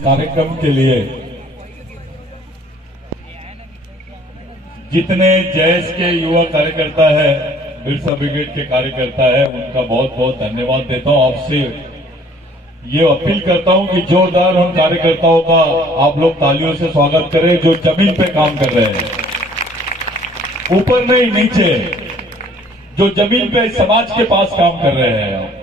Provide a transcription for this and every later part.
कार्यक्रम के लिए जितने जैस के युवा कार्यकर्ता है, बिरसा ब्रिगेड के कार्यकर्ता है, उनका बहुत बहुत धन्यवाद देता हूं। आपसे ये अपील करता हूं कि जोरदार उन कार्यकर्ताओं का आप लोग तालियों से स्वागत करें जो जमीन पे काम कर रहे हैं, ऊपर नहीं नीचे, जो जमीन पे समाज के पास काम कर रहे हैं।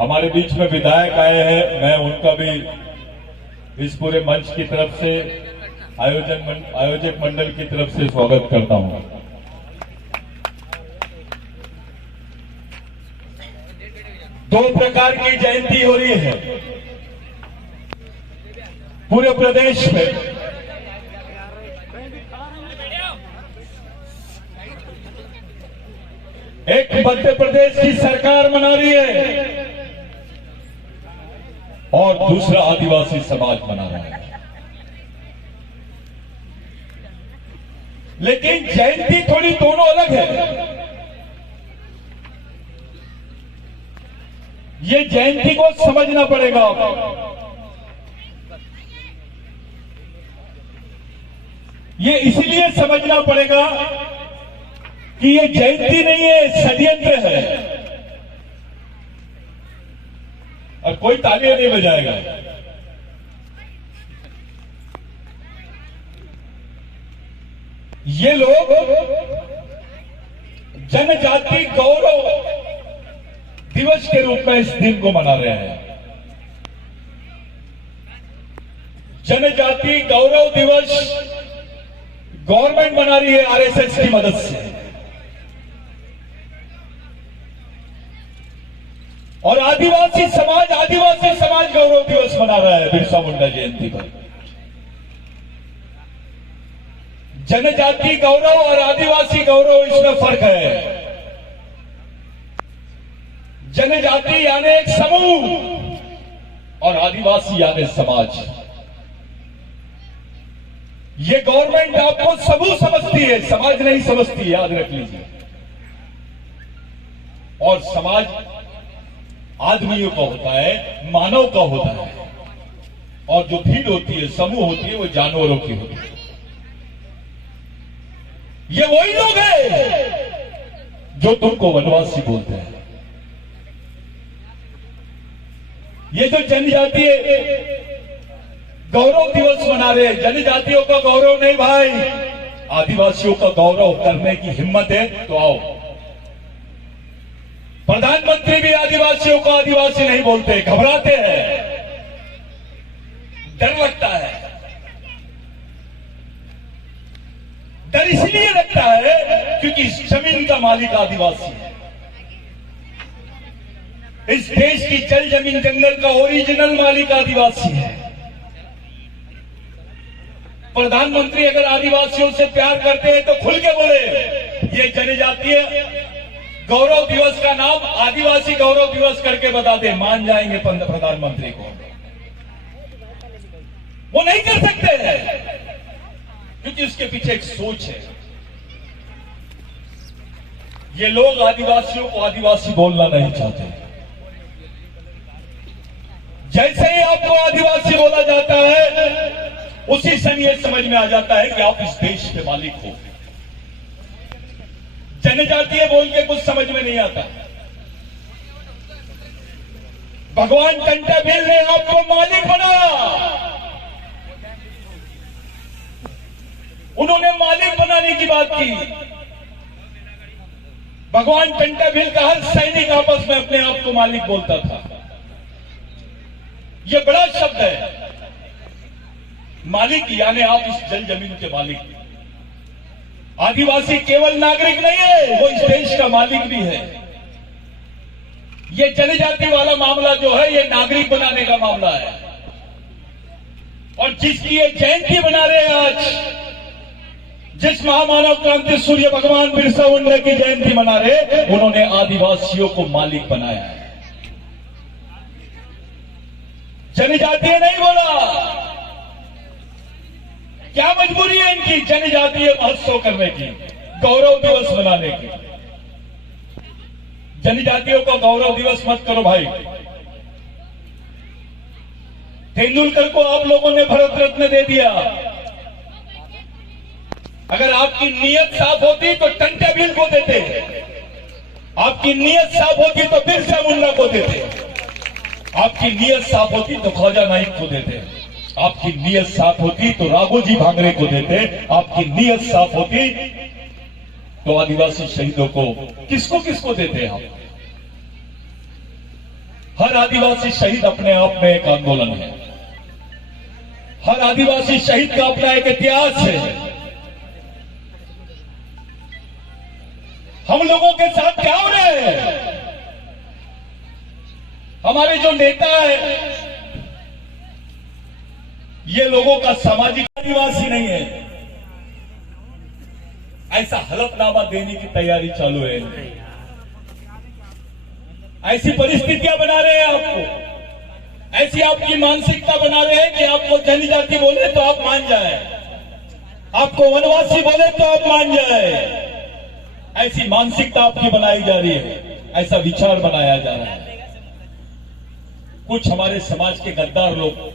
हमारे बीच में विधायक आए हैं, मैं उनका भी इस पूरे मंच की तरफ से, आयोजक मंडल की तरफ से स्वागत करता हूं। दो प्रकार की जयंती हो रही है पूरे प्रदेश में। एक मध्य प्रदेश की सरकार मना रही है और दूसरा आदिवासी समाज मना रहा है। लेकिन जयंती थोड़ी दोनों अलग है। ये जयंती को समझना पड़ेगा। ये इसलिए समझना पड़ेगा कि ये जयंती नहीं है, षड्यंत्र है। और कोई तालियां नहीं बजाएगा। ये लोग जनजाति गौरव दिवस के रूप में इस दिन को मना रहे हैं। जनजाति गौरव दिवस गवर्नमेंट मना रही है आरएसएस की मदद से, और आदिवासी समाज गौरव दिवस मना रहा है बिरसा मुंडा जयंती पर। जनजाति गौरव और आदिवासी गौरव, इसमें फर्क है। जनजाति यानी एक समूह और आदिवासी यानी समाज। ये गवर्नमेंट आपको समूह समझती है, समाज नहीं समझती, याद रख लीजिए। और समाज आदमियों का होता है, मानव का होता है, और जो भीड़ होती है, समूह होती है, वो जानवरों की होती है। ये वही लोग हैं जो तुमको वनवासी बोलते हैं। ये जो जनजातीय गौरव दिवस मना रहे हैं, जनजातियों का गौरव नहीं भाई, आदिवासियों का गौरव करने की हिम्मत है तो आओ। प्रधानमंत्री भी आदिवासियों को आदिवासी नहीं बोलते, घबराते हैं, डर लगता है। डर इसलिए लगता है क्योंकि इस जमीन का मालिक आदिवासी है। इस देश की जल जमीन जंगल का ओरिजिनल मालिक आदिवासी है। प्रधानमंत्री अगर आदिवासियों से प्यार करते हैं तो खुल के बोले, ये जनजातीय गौरव दिवस का नाम आदिवासी गौरव दिवस करके बता दे, मान जाएंगे प्रधानमंत्री को। वो नहीं कर सकते हैं क्योंकि उसके पीछे एक सोच है। ये लोग आदिवासियों को आदिवासी बोलना नहीं चाहते। जैसे ही आपको आदिवासी बोला जाता है, उसी समय यह समझ में आ जाता है कि आप इस देश के मालिक हो। जनजातीय बोल के कुछ समझ में नहीं आता। भगवान कंटाबिल ने आपको मालिक बनाया। उन्होंने मालिक बनाने की बात की। भगवान कंटाबिल का हर सैनिक आपस में अपने आप को मालिक बोलता था। यह बड़ा शब्द है, मालिक, यानी आप इस जल जमीन के मालिक। आदिवासी केवल नागरिक नहीं है, वो इस देश का मालिक भी है। ये जनजाति वाला मामला जो है, ये नागरिक बनाने का मामला है। और जिसकी ये जयंती बना रहे हैं आज, जिस महामानव क्रांति सूर्य भगवान बिरसा मुंडा की जयंती मना रहे, उन्होंने आदिवासियों को मालिक बनाया है। जनजातीय नहीं बोला। क्या मजबूरी है इनकी जनजातीय महोत्सव करने की, गौरव दिवस मनाने की? जनजातियों का गौरव दिवस मत करो भाई। तेंदुलकर को आप लोगों ने भारत रत्न दे दिया। अगर आपकी नीयत साफ होती तो टंटे भील को देते, आपकी नीयत साफ होती तो बिरसा मुंडा को देते, आपकी नीयत साफ होती तो ख्वाजा नाइक को देते, आपकी नीयत साफ होती तो राघोजी भांगरे को देते, आपकी नीयत साफ होती तो आदिवासी शहीदों को किसको किसको देते आप? हर आदिवासी शहीद अपने आप में एक आंदोलन है, हर आदिवासी शहीद का अपना एक इतिहास है। हम लोगों के साथ क्या हो रहा है? हमारे जो नेता है ये लोगों का सामाजिक आदिवासी नहीं है, ऐसा हलफनामा देने की तैयारी चालू है। ऐसी परिस्थितियां बना रहे हैं आपको, ऐसी आपकी मानसिकता बना रहे हैं कि आपको जनजाति बोले तो आप मान जाए, आपको वनवासी बोले तो आप मान जाए। ऐसी मानसिकता आपकी बनाई जा रही है, ऐसा विचार बनाया जा रहा है। कुछ हमारे समाज के गद्दार लोग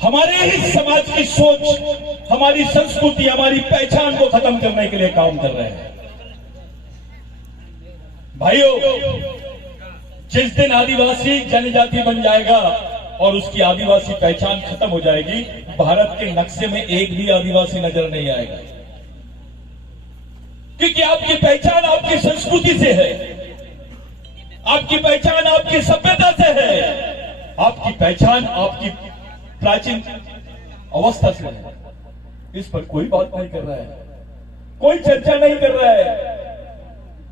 हमारे ही समाज की सोच, हमारी संस्कृति, हमारी पहचान को खत्म करने के लिए काम कर रहे हैं। भाइयों, जिस दिन आदिवासी जनजाति बन जाएगा और उसकी आदिवासी पहचान खत्म हो जाएगी, भारत के नक्शे में एक भी आदिवासी नजर नहीं आएगा, क्योंकि आपकी पहचान आपकी संस्कृति से है, आपकी पहचान आपकी सभ्यता से है, आपकी पहचान आपकी प्राचीन अवस्था से है। इस पर कोई बात नहीं कर रहा है, कोई चर्चा नहीं कर रहा है।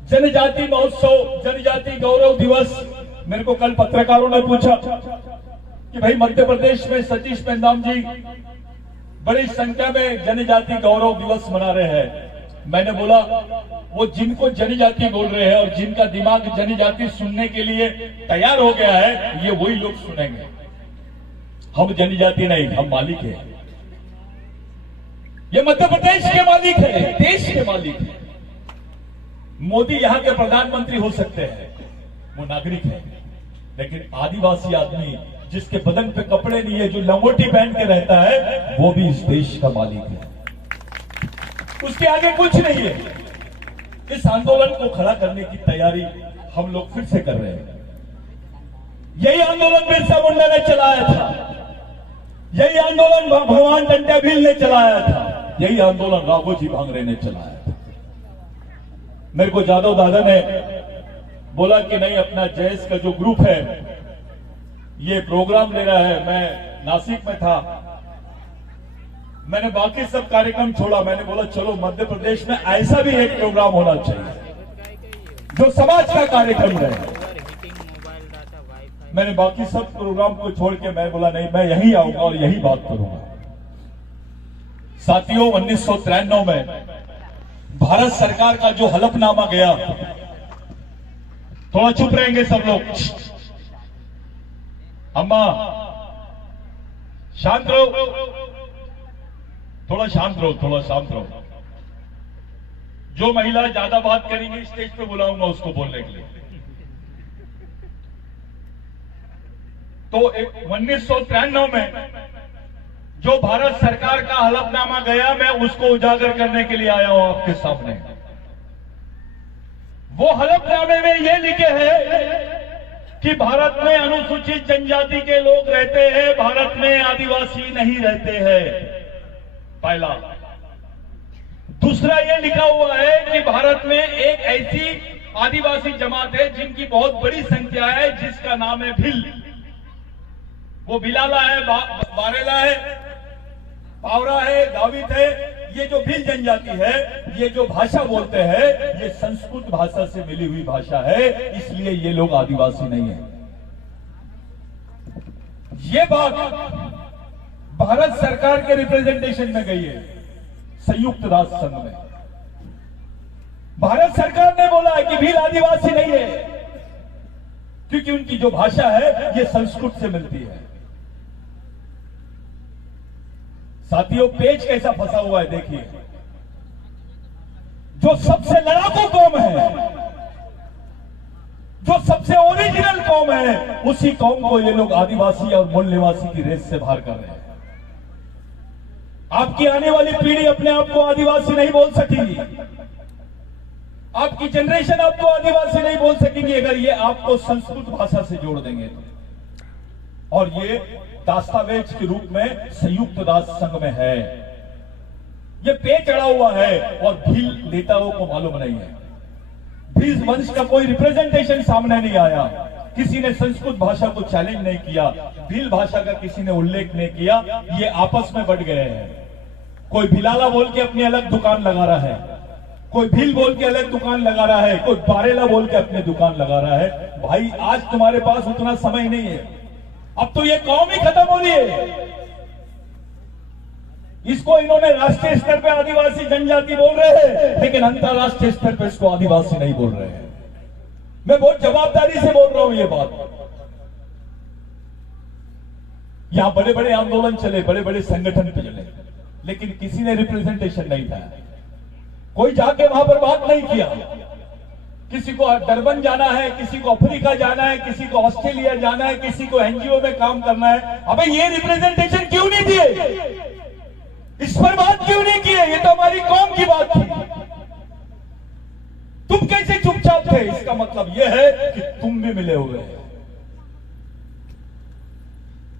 जनजाति महोत्सव, जनजाति गौरव दिवस, मेरे को कल पत्रकारों ने पूछा कि भाई मध्य प्रदेश में सतीश पेंदाम जी बड़ी संख्या में जनजाति गौरव दिवस मना रहे हैं। मैंने बोला वो जिनको जनजाति बोल रहे हैं और जिनका दिमाग जनजाति सुनने के लिए तैयार हो गया है, ये वही लोग सुनेंगे। हम जनजाति नहीं, हम मालिक हैं। ये मध्य प्रदेश के मालिक है, देश के मालिक है। मोदी यहाँ के प्रधानमंत्री हो सकते हैं, वो नागरिक है, लेकिन आदिवासी आदमी जिसके बदन पे कपड़े नहीं है, जो लंगोटी पहन के रहता है, वो भी इस देश का मालिक है। उसके आगे कुछ नहीं है। इस आंदोलन को खड़ा करने की तैयारी हम लोग फिर से कर रहे हैं। यही आंदोलन बिरसा मुंडा ने चलाया था, यही आंदोलन भगवान टंटे भील ने चलाया था, यही आंदोलन राघोजी भांगरे ने चलाया था। मेरे को जादव दादा ने बोला कि नहीं, अपना जयस का जो ग्रुप है ये प्रोग्राम ले रहा है। मैं नासिक में था, मैंने बाकी सब कार्यक्रम छोड़ा। मैंने बोला चलो मध्य प्रदेश में ऐसा भी एक प्रोग्राम होना चाहिए जो समाज का कार्यक्रम रहे। मैंने बाकी सब प्रोग्राम को छोड़ के मैं बोला नहीं, मैं यहीं आऊंगा और यही बात करूंगा। साथियों, 1993 में भारत सरकार का जो हलफनामा गया, थोड़ा चुप रहेंगे सब लोग, अम्मा शांत रहो, थोड़ा शांत रहो, थोड़ा शांत रहो। जो महिला ज्यादा बात करेंगी स्टेज पे बुलाऊंगा उसको बोलने के लिए। तो 1993 में जो भारत सरकार का हलफनामा गया, मैं उसको उजागर करने के लिए आया हूं आपके सामने। वो हलफनामे में ये लिखे हैं कि भारत में अनुसूचित जनजाति के लोग रहते हैं, भारत में आदिवासी नहीं रहते हैं, पहला। दूसरा ये लिखा हुआ है कि भारत में एक ऐसी आदिवासी जमात है जिनकी बहुत बड़ी संख्या है, जिसका नाम है भिल। वो भिलाला है, बारेला है, पावरा है, दावित है। ये जो भिल जनजाति है, ये जो भाषा बोलते हैं, ये संस्कृत भाषा से मिली हुई भाषा है, इसलिए ये लोग आदिवासी नहीं है। ये बात भारत सरकार के रिप्रेजेंटेशन में गई है, संयुक्त राष्ट्र संघ में। भारत सरकार ने बोला है कि भील आदिवासी नहीं है, क्योंकि उनकी जो भाषा है ये संस्कृत से मिलती है। साथियों, पेज कैसा फंसा हुआ है देखिए। जो सबसे लड़ाकू कौम है, जो सबसे ओरिजिनल कौम है, उसी कौम को ये लोग आदिवासी और मूल निवासी की रेस से बाहर कर रहे हैं। आपकी आने वाली पीढ़ी अपने आप को आदिवासी नहीं बोल सकेगी, आपकी जनरेशन आपको आदिवासी नहीं बोल सकेगी अगर ये आपको संस्कृत भाषा से जोड़ देंगे तो। और ये दस्तावेज के रूप में संयुक्त राष्ट्र संघ में है, ये पे चढ़ा हुआ है और भील नेताओं को मालूम नहीं है। भील वंश का कोई रिप्रेजेंटेशन सामने नहीं आया, किसी ने संस्कृत भाषा को चैलेंज नहीं किया, भील भाषा का किसी ने उल्लेख नहीं किया। ये आपस में बढ़ गए हैं। कोई भिलाला बोल के अपनी अलग दुकान लगा रहा है, कोई भील बोल के अलग दुकान लगा रहा है, कोई बारेला बोल के अपनी दुकान लगा रहा है। भाई आज तुम्हारे पास उतना समय नहीं है, अब तो ये कौम ही खत्म हो रही है। इसको इन्होंने राष्ट्रीय स्तर पे आदिवासी जनजाति बोल रहे हैं, लेकिन अंतरराष्ट्रीय स्तर पे इसको आदिवासी नहीं बोल रहे हैं। मैं बहुत जवाबदारी से बोल रहा हूं ये बात। यहां बड़े बड़े आंदोलन चले, बड़े बड़े संगठन पे चले, लेकिन किसी ने रिप्रेजेंटेशन नहीं था। कोई जाके वहां पर बात नहीं किया। किसी को डरबन जाना है, किसी को अफ्रीका जाना है, किसी को ऑस्ट्रेलिया जाना है, किसी को एनजीओ में काम करना है। अबे ये रिप्रेजेंटेशन क्यों नहीं दिए? इस पर बात क्यों नहीं किए? ये तो हमारी कौम की बात थी। तुम कैसे चुपचाप थे? इसका मतलब यह है कि तुम भी मिले हुए हैं।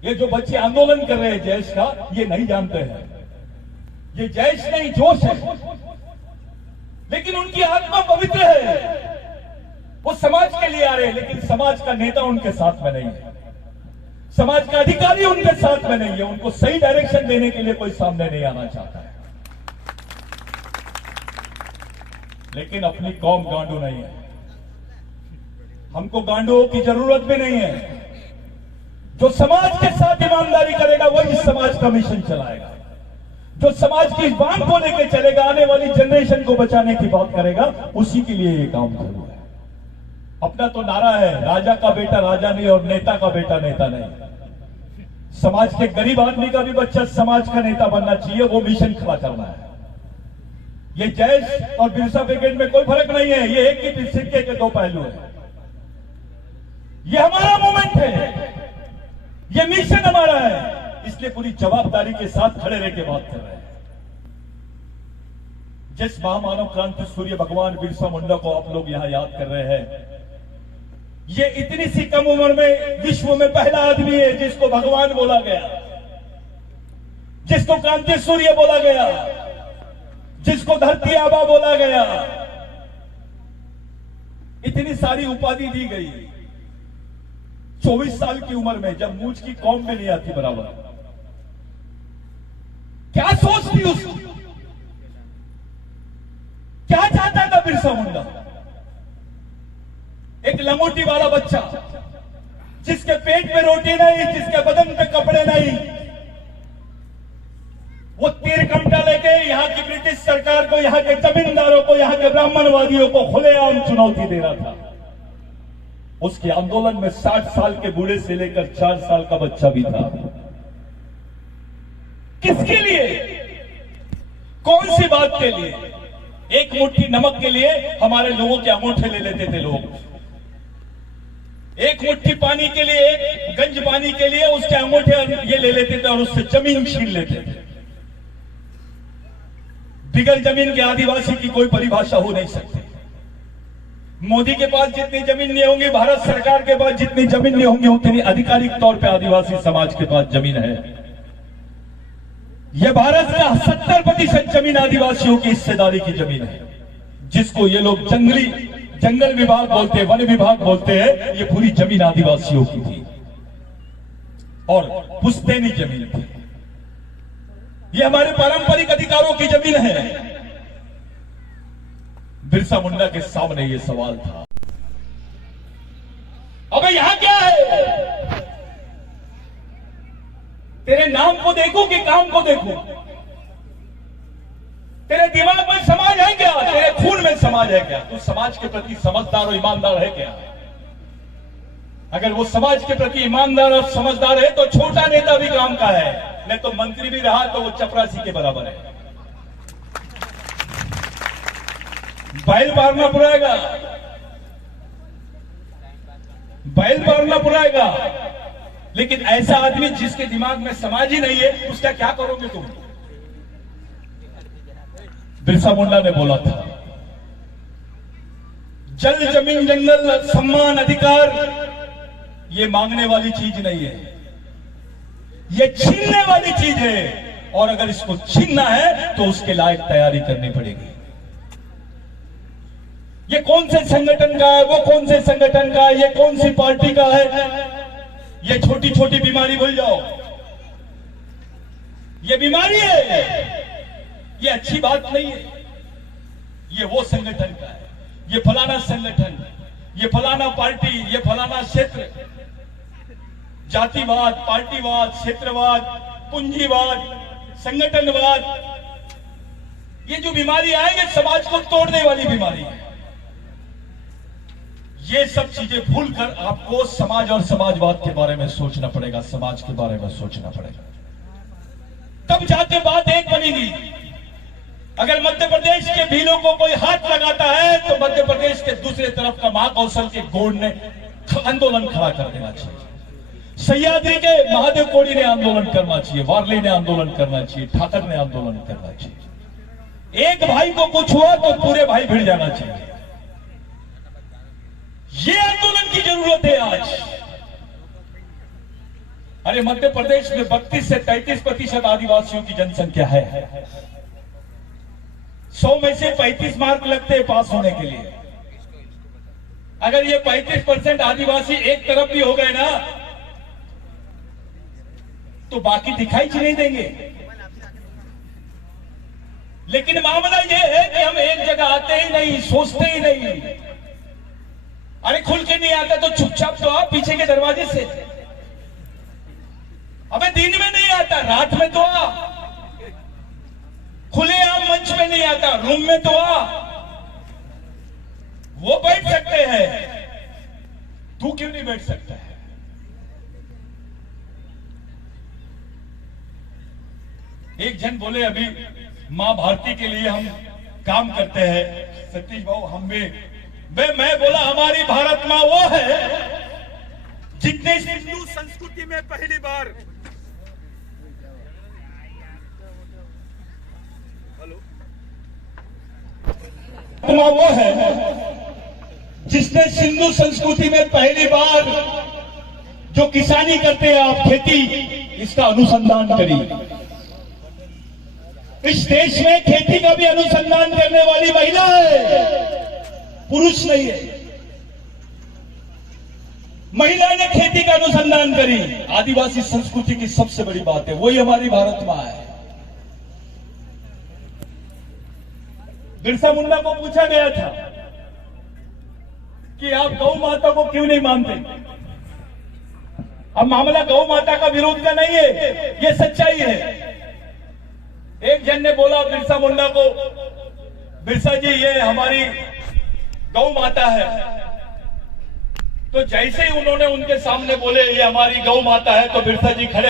ये जो बच्चे आंदोलन कर रहे हैं जैश का, ये नहीं जानते हैं ये जैश नहीं जोश है, लेकिन उनकी आत्मा पवित्र है। वो समाज के लिए आ रहे हैं, लेकिन समाज का नेता उनके साथ में नहीं है, समाज का अधिकारी उनके साथ में नहीं है। उनको सही डायरेक्शन देने के लिए कोई सामने नहीं आना चाहता है। लेकिन अपनी कौम गांडू नहीं है, हमको गांडुओं की जरूरत भी नहीं है। जो समाज के साथ ईमानदारी करेगा वही समाज का मिशन चलाएगा। जो समाज की बात को लेकर चलेगा, आने वाली जनरेशन को बचाने की बात करेगा, उसी के लिए ये काम चालू है। अपना तो नारा है, राजा का बेटा राजा नहीं और नेता का बेटा नेता नहीं। समाज के गरीब आदमी का भी बच्चा समाज का नेता बनना चाहिए, वो मिशन खड़ा करना है। ये जैश और बिरसा ब्रिगेड में कोई फर्क नहीं है, ये एक ही सिक्के के दो पहलू है। ये हमारा मूवमेंट है, ये मिशन हमारा है, इसलिए पूरी जवाबदारी के साथ खड़े रह के बात कर रहे हैं। जिस महामानव क्रांति सूर्य भगवान बिरसा मुंडा को आप लोग यहां याद कर रहे हैं, ये इतनी सी कम उम्र में विश्व में पहला आदमी है जिसको भगवान बोला गया, जिसको क्रांति सूर्य बोला गया, जिसको धरती आबा बोला गया। इतनी सारी उपाधि दी गई 24 साल की उम्र में, जब मूछ की कौम में नहीं आती बराबर। क्या सोच थी उसकी? क्या चाहता था बिरसा मुंडा? एक लंगोटी वाला बच्चा, जिसके पेट में रोटी नहीं, जिसके बदन पे कपड़े नहीं, वो तीर कमटा लेके यहां की ब्रिटिश सरकार को, यहां के जमींदारों को, यहां के ब्राह्मणवादियों को खुलेआम चुनौती दे रहा था। उसके आंदोलन में 60 साल के बूढ़े से लेकर 4 साल का बच्चा भी था। किसके लिए? कौन सी बात के लिए? एक मुट्ठी नमक के लिए हमारे लोगों के अंगूठे ले लेते थे लोग। एक मुट्ठी पानी के लिए, एक गंज पानी के लिए उसके अंगूठे ये ले लेते थे और उससे जमीन छीन लेते थे। बिगल जमीन के आदिवासी की कोई परिभाषा हो नहीं सकती। मोदी के पास जितनी जमीन नहीं होंगी, भारत सरकार के पास जितनी जमीन नहीं होंगी, उतनी आधिकारिक तौर पे आदिवासी समाज के पास जमीन है। यह भारत का 70% जमीन आदिवासियों की हिस्सेदारी की जमीन है, जिसको ये लोग जंगल विभाग बोलते हैं, वन विभाग बोलते हैं। ये पूरी जमीन आदिवासियों की थी और पुश्तैनी जमीन थी। ये हमारे पारंपरिक अधिकारों की जमीन है। बिरसा मुंडा के सामने ये सवाल था, अबे यहां क्या है? तेरे नाम को देखूं कि काम को देखूं? तेरे दिमाग में समाज है क्या? तेरे खून में समाज है क्या? तू समाज के प्रति समझदार और ईमानदार है क्या? अगर वो समाज के प्रति ईमानदार और समझदार है तो छोटा नेता भी काम का है, नहीं तो मंत्री भी रहा तो वो चपरासी के बराबर है। बैल मारना पड़ेगा। बैल मारना बुलाएगा, लेकिन ऐसा आदमी जिसके दिमाग में समाज ही नहीं है, उसका क्या करोगे तुम? बिरसा मुंडा ने बोला था, जल जमीन जंगल सम्मान अधिकार ये मांगने वाली चीज नहीं है, ये छीनने वाली चीज है। और अगर इसको छीनना है तो उसके लायक तैयारी करनी पड़ेगी। ये कौन से संगठन का है, वो कौन से संगठन का है, ये कौन सी पार्टी का है, ये छोटी छोटी बीमारी भूल जाओ। ये बीमारी है, ये अच्छी बात नहीं है। ये वो संगठन का है, ये फलाना संगठन, ये फलाना पार्टी, ये फलाना क्षेत्र। जातिवाद, पार्टीवाद, क्षेत्रवाद, पूंजीवाद, संगठनवाद, ये जो बीमारी है ये समाज को तोड़ने वाली बीमारी है। ये सब चीजें भूलकर आपको समाज और समाजवाद के बारे में सोचना पड़ेगा, समाज के बारे में सोचना पड़ेगा, तब जाके बात एक बनेगी। अगर मध्य प्रदेश के भीलों को कोई हाथ लगाता है तो मध्य प्रदेश के दूसरे तरफ का महाकौशल के गोड़ ने आंदोलन खड़ा कर देना चाहिए, सह्याद्री के महादेव कोड़ी ने आंदोलन करना चाहिए, वारली ने आंदोलन करना चाहिए, ठाकर ने आंदोलन करना चाहिए। एक भाई को कुछ हुआ तो पूरे भाई भिड़ जाना चाहिए। ये आंदोलन की जरूरत है आज। अरे मध्य प्रदेश में 32 से 33% आदिवासियों की जनसंख्या है। 100 में से 35 मार्क लगते हैं पास होने के लिए। अगर ये 35% आदिवासी एक तरफ भी हो गए ना तो बाकी दिखाई नहीं देंगे। लेकिन मामला यह है कि हम एक जगह आते ही नहीं, सोचते ही नहीं। अरे खुल के नहीं आता तो चुपचाप तो आप पीछे के दरवाजे से। अबे दिन में नहीं आता, रात में तो आ। खुलेआम मंच में नहीं आता, रूम में तो आ। वो बैठ सकते हैं, तू क्यों नहीं बैठ सकता है? एक जन बोले अभी मां भारती के लिए हम काम करते हैं। सतीश बाबू हम भी मैं बोला हमारी भारत मां वो है जितने हिंदू संस्कृति में पहली बार मां वो है जिसने सिंधु संस्कृति में पहली बार जो किसानी करते हैं आप, खेती, इसका अनुसंधान करिए। इस देश में खेती का भी अनुसंधान करने वाली महिला है, पुरुष नहीं है। महिला ने खेती का अनुसंधान करी। आदिवासी संस्कृति की सबसे बड़ी बात है, वही हमारी भारत मां है। बिरसा मुंडा को पूछा गया था कि आप गौ माता को क्यों नहीं मानते? अब मामला गौ माता का विरोध का नहीं है, यह सच्चाई है। एक जन ने बोला बिरसा मुंडा को, बिरसा जी ये हमारी गौ माता है। तो जैसे ही उन्होंने उनके सामने बोले ये हमारी गौ माता है तो बिरसा जी खड़े